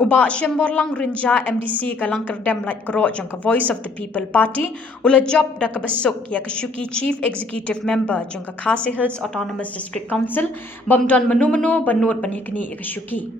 Uba Shemborlang Rinja MDC Kalang Kerdem Light Kro Jangka Voice of the People Party ula job da kabasuk ya kashuki Chief Executive Member Jangka Khasi Hills Autonomous District Council bamdan menu-menu banut banyakni ya kashuki.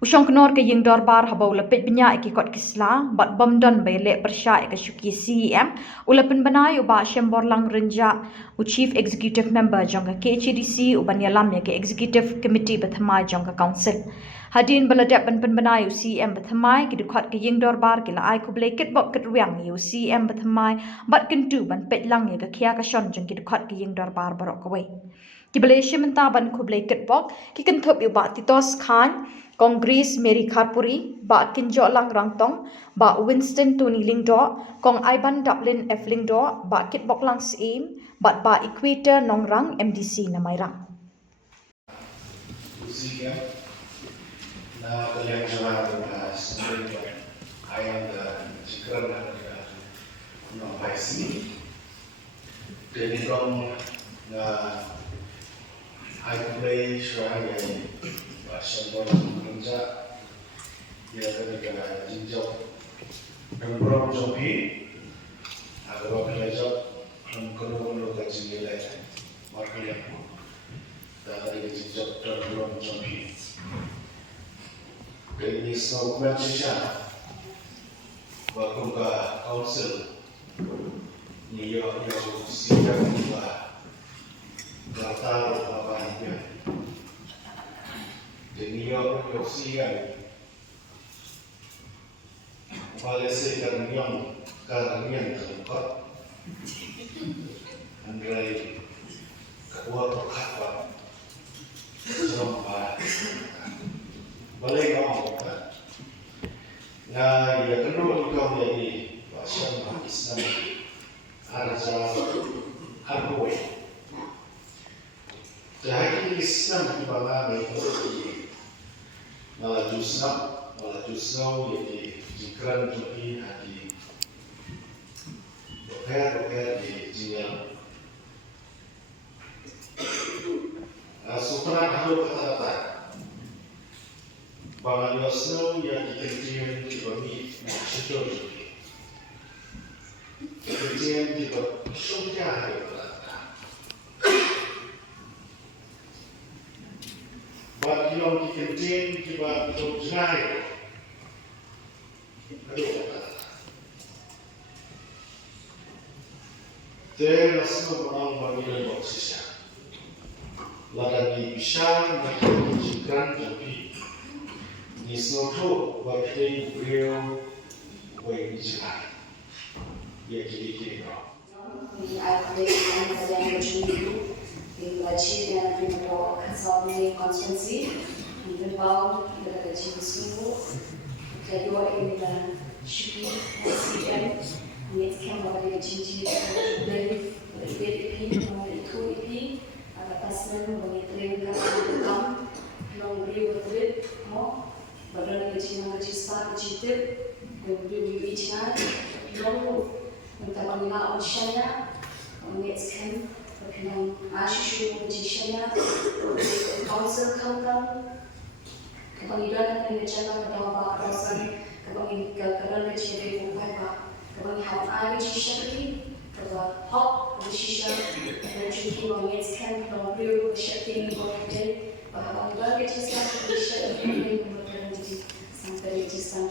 Usang kenor ke ying dorbar haba ula pet benya ikikot kisla bat bamdan bayle persya ya kashuki CEM ula penbanai uba Shemborlang Rinja u Chief Executive Member Jangka KHDC u banyalam ya ke Executive Committee bathamai Jangka Council. Hadin baladap penbenai UCM berthamai kidukhat ke ying dorbar kila ai ku blai kit bok ket riang UCM berthamai bat kentu ban pet lang ya ke kia ka shon jeng kidukhat ke ying dorbar barok kawai ki Malaysia menta ban ku blai kit bok ki kan thop yu ba titos khan Congress Mary Kharpuri ba kinjo lang rangtong ba Winston Tony Lingdo kong Iban Dublin F Lingdo ba kit bok lang sim ba Equator Nongrang MDC namai rang na kalian jawab sebenarnya ayam dan jikran dan nampai sini jadi dong na ayam play suara yang bahasa orang kerja dia ketika jinjau dan berom jopi agar orang job dan kerumunan kaji nilai marketnya dari jinjau dan berom jopi ini semua macam bakuga council ni yo sidang ba latar apa ni ini yo sidang polisi dan yang karanian tempat andai kedua perkara semua boleh ngomong kan? Nah, ya kedua juga menjadi bahasa Islam harga harga. Jadi Islam di mana itu malah justru jadi jikran juga hati dokter di jinyal. Sutra halu kata-kata. Bangan Yosno yang dikerjakan di bumi masyarakat juga. Kerjaan di bumi sudah ada. Bagi yang dikerjakan di bumi sudah ada. Terasa orang bagi lebih sisa. Ladang bisa menjadikan jadi. Nisnoto waktu beliau berbicara, dia kiri-kiri. Badan kecil start kecil, kemudian diizinkan, lalu minta mengenal usianya, mengeskan, kemudian asisten usianya, council kawan, kemudian akan dijaga beberapa persen, kemudian kerana kecil itu apa, kemudian hal usianya, kemudian hak usia, dan juga mengeskan, kemudian usianya boleh bahwa berbagai kisah usia ini sampai register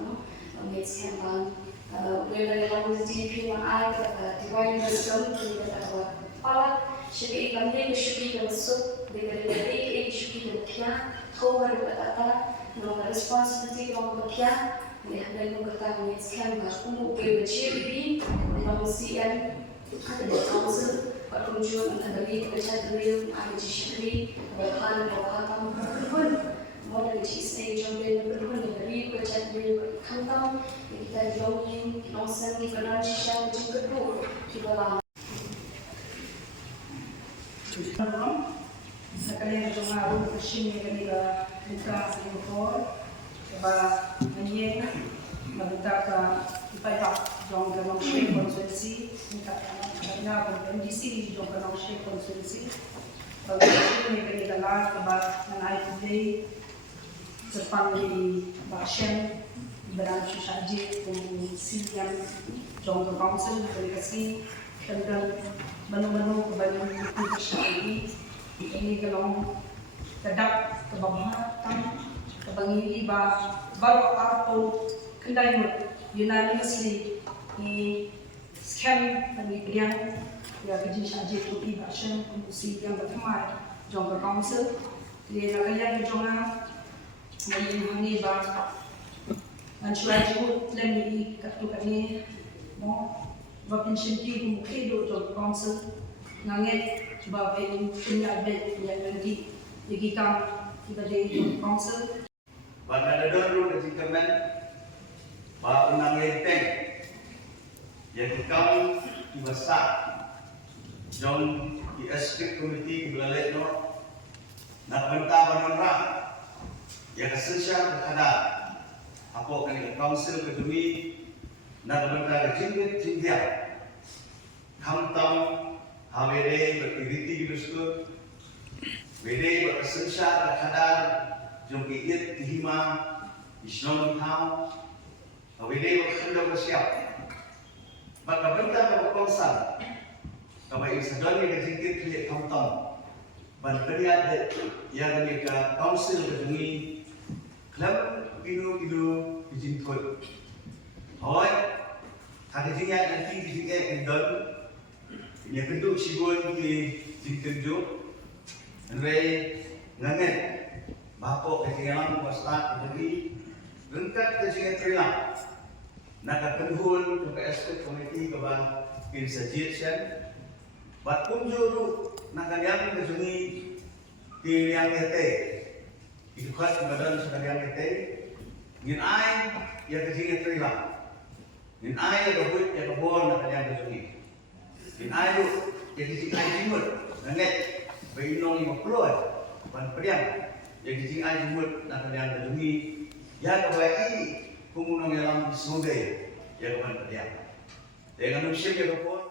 no mengeskan bang wala lang DP na ay divine wisdom ni katawa pala shiki kamne shiki kamso de shiki dokya towar batata no responsibility no dokya ni hadal no kata mengeskan ba kumu ke chibi no CM ada council perkunjungan dari kerja dari ajishri bahkan pun model stage of the dari kerja dari kantor kita jogging nonsen di financial juga tu kita lah sekali itu mahu bersih dengan kita Singapore coba menye minta ke upaya jong ke Norway konsultasi minta karena MDC jong ke Norway konsultasi kalau ini kita lah coba mengenai depan di Bashen berada sahaja kemudian jong ke council delegasi tentang menu-menu kebanyakan itu ini kalau kedap kebahagiaan kebangi baru atau kendai unanimously di scam dan yang ya kerja sahaja tu di Bashen kemudian yang pertama jong ke council dia nak kaya jonga ini Ansuai juga lagi kartu kami mau berpensiun di mungkin untuk council nanget coba punya bed yang lagi kam kita di council. Pada dulu di kemen ba unang lenteng yang kami dibesar John di aspek komiti belalek no nak bentang menara yang kesensial ada apa kan council kedui nak bentang jingit jinggia kamtam havere berkiriti gitu bede berkesensial ada jom kiit tihima isnon tham havere berkendau bersiap maka bentang council kamai sadani jingit lihat kamtam ban periat yang mereka council kedui klub Ilu izin kod. Hoi, kata jingga nanti jingga endon. Yang kedua sibun di jingkenjo. Andai nganget bapak ketinggalan wasat lagi lengkap jingga terima. Nak kenhul ke aspek komiti keban insajitsen. Bat kunjuru nak yang kesuni di yang ete. Itu khas badan sekalian ete. Ngin ai yang kecil terima, ngin ai yang kebut yang kebon nak kalian kesini, ngin ai tu yang kecil ai jimut, nanget berinong 50, ban periang yang kecil ai jimut nak kalian kesini, ya kebaiki kumunong yang dalam semoga ya keban periang, dengan usia yang kebon.